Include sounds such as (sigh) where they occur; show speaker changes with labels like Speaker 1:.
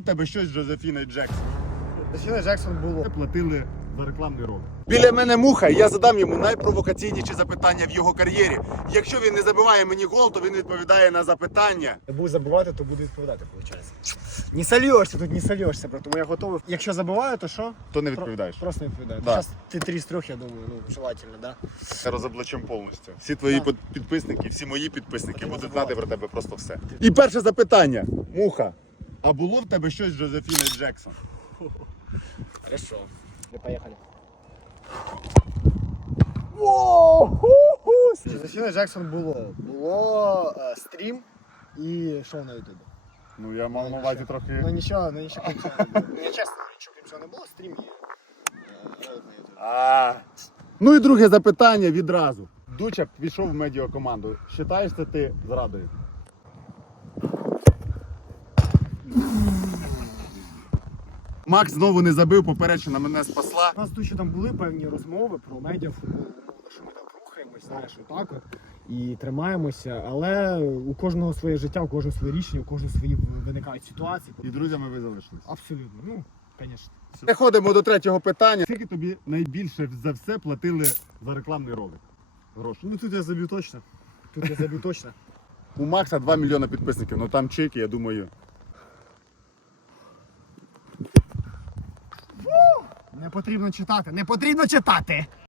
Speaker 1: У тебе щось з Джозефіною Джексон.
Speaker 2: Дочина Джексон було.
Speaker 1: Платили за рекламний ролик. Біля мене муха, і я задам йому найпровокаційніші запитання в його кар'єрі. Якщо він не забиває мені гол, то він відповідає на запитання.
Speaker 2: Я буду забивати, то буду відповідати, виходить. Не сольешся, тут не сольешся, бро, тому я готовий. Якщо забиваю, то що?
Speaker 1: То не
Speaker 2: Про-
Speaker 1: відповідаєш.
Speaker 2: Просто не відповідаю.
Speaker 1: Да.
Speaker 2: Зараз ти три з трьох, я думаю, ну, желательно, да?
Speaker 1: Це розоблачим повністю. Всі твої під- підписники, всі мої підписники будуть знати про тебе просто все. І перше запитання. Муха. А було в тебе щось з Джозефіною Джексон?
Speaker 2: Хорошо. Ми поїхали. Дочина Джексон було. Було е, стрім і шоу на ютубі.
Speaker 1: Ну я мав на увазі трохи.
Speaker 2: Ну нічого, ну нічого крім цього не було. Ні, чесно, нічого крім цього не було, стрім і е, ролик на ютубі.
Speaker 1: А. Ну і друге запитання відразу. Дуча пішов в медіакоманду. Считаєш це ти зрадою? Макс знову не забив, попередчина мене спасла.
Speaker 2: У нас тут ще там були певні розмови про медіафутбол, що ми так рухаємось, знаєш, отак от. І тримаємося, але у кожного своє життя, у кожного своє рішення, у кожного свої виникають ситуації.
Speaker 1: І друзями ви залишились.
Speaker 2: Абсолютно, ну, звісно.
Speaker 1: Переходимо до третього питання. Скільки тобі найбільше за все платили за рекламний ролик? Гроші.
Speaker 2: Ну тут я заб'ю точно. Тут я заб'ю точно. (laughs)
Speaker 1: У Макса 2 мільйони підписників, ну там чеки, я думаю.
Speaker 2: Не потрібно читати, не потрібно читати!